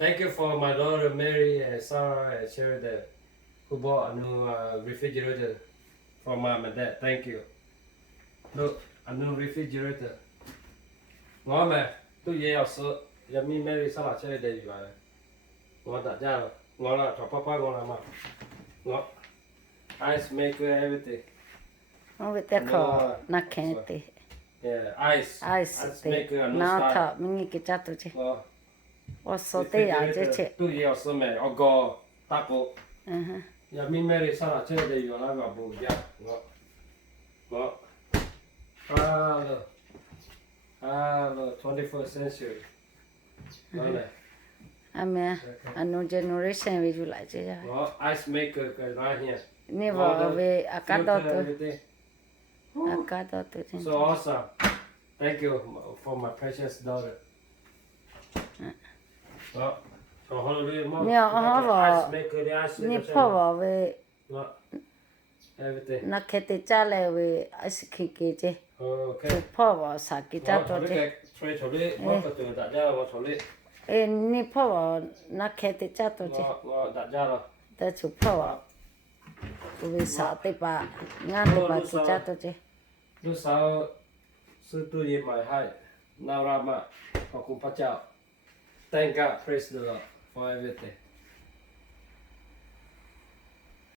Thank you for my daughter Mary and Sarah and Sheridan who bought a new refrigerator for mom and dad. Thank you. Look, a new refrigerator. Ngon mà, tôi về ở sợ, giờ mi Mary sao lại chơi đây vậy? Ngon đã ra rồi, ngon là cho papa ngon là mà, ngon. Ice maker everything. Không biết thế khó nát khen tê. Yeah, ice tê. maker and no Nó style. thọ mình nghĩ cái chắc tôi chứ. Ô số tê à chứ chứ. Tôi về ở sợ mẹ, ở go, taco. Giờ mi Mary sao lại chơi đây vậy? Nó vào bù ra, ngon, ngon. Hello, 21st century. Ngon này. Mẹ, anh generation về lại chứ. Ice maker cái right here. Nè vào về acado tôi. Acado tôi. So awesome. Thank you for my precious daughter. Nè họ vào. Nè phô vào về. Everything. Nó khét tê cha lại về ice cream chứ. Okay. Phô vào sạc cái chắc tôi chứ. Try cho đi, mất cái từ đặt ra mà cho đi. Nè phô vào nó khét tê cha tôi chứ. Đặt ra rồi. Ta chụp phô vào. Vì sợ tê bà, ngăn tê bà cái cha tôi chứ. Lúc sau sư tu gì mà hay nào ra mà họ cũng bắt chào. Thank God, praise the Lord for everything.